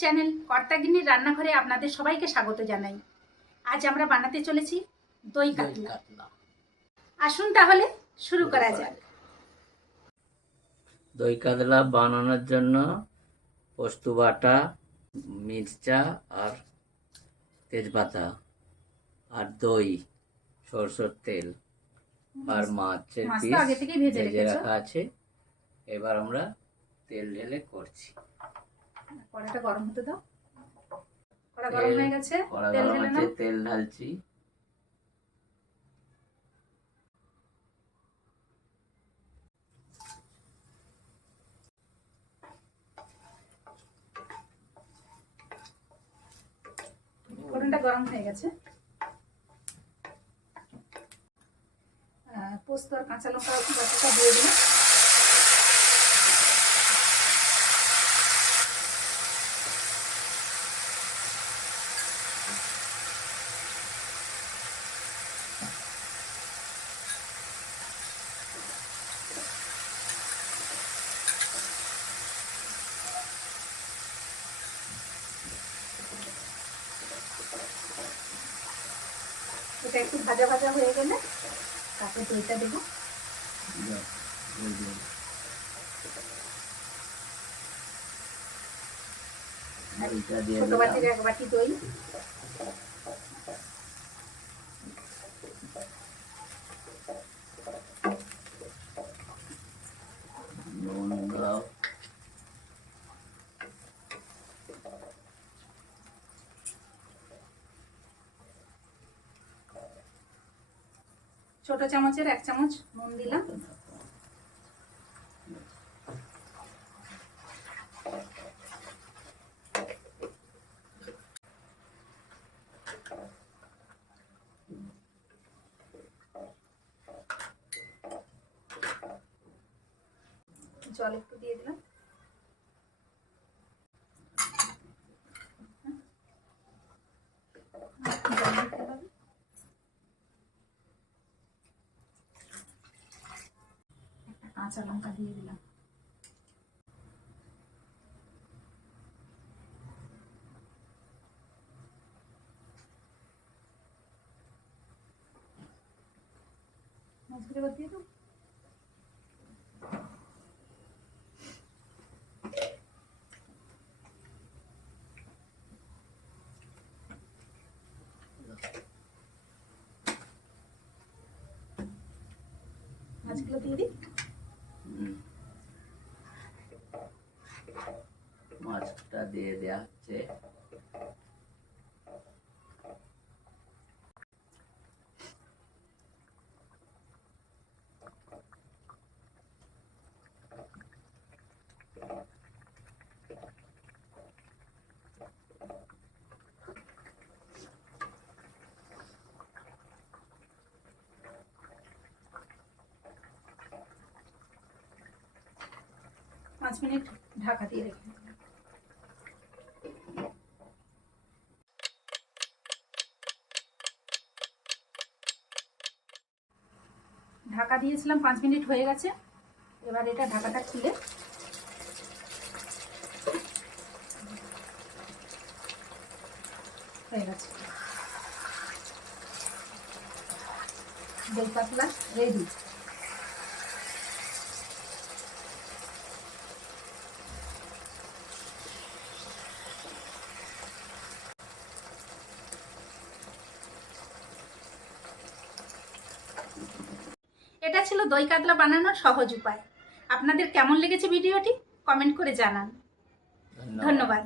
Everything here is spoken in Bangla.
চ্যানেল কর্তাগিনীর রান্নাঘরে আপনাদের সবাইকে স্বাগত জানাই। আজ আমরা বানাতে চলেছি দই কাতলা। আসুন তাহলে শুরু করা যাক। দই কাতলা বানানোর জন্য পোস্ত বাটা মির্চা আর তেজপাতা আর দই সরষের তেল আর মাছের মাছ পিস আগে থেকেই ভেজে ভেজে রাখা আছে। এবার আমরা তেল ঢেলে করছি। কড়াটা গরম হতে দাও। কড়া গরম হয়ে গেছে। তেল ঢেলে নাও। তেল ঢালছি। ফোড়নটা গরম হয়ে গেছে। পোস্ত আর কাঁচা লঙ্কা বাটাটা দিয়ে দিই এটা একটু ভাজা ভাজা হয়ে গেলে তারপরে দইটা দেবো ছোট। বাটির এক বাটি দই নুন দাও ছোট চামচের এক চামচ নুন দিলাম। জল একটু দিয়ে দিলাম জল দিতে হবে। একটা কাঁচা লঙ্কা দিয়ে দিলাম মাছগুলো দিয়ে দেবো মাছগুলো দিয়ে দিই। মাছটা দিয়ে দেওয়া হচ্ছে। মিনিট ঢাকা দিয়ে রেখে ঢাকা দিয়েছিলাম পাঁচ মিনিট হয়ে গেছে। এবার এটা ঢাকাটা খুলে হয়ে গেছে। দই পাতলা রেডি ছিল দই কাতলা বানানোর সহজ উপায়। আপনাদের কেমন লেগেছে ভিডিওটি? কমেন্ট করে জানান। ধন্যবাদ।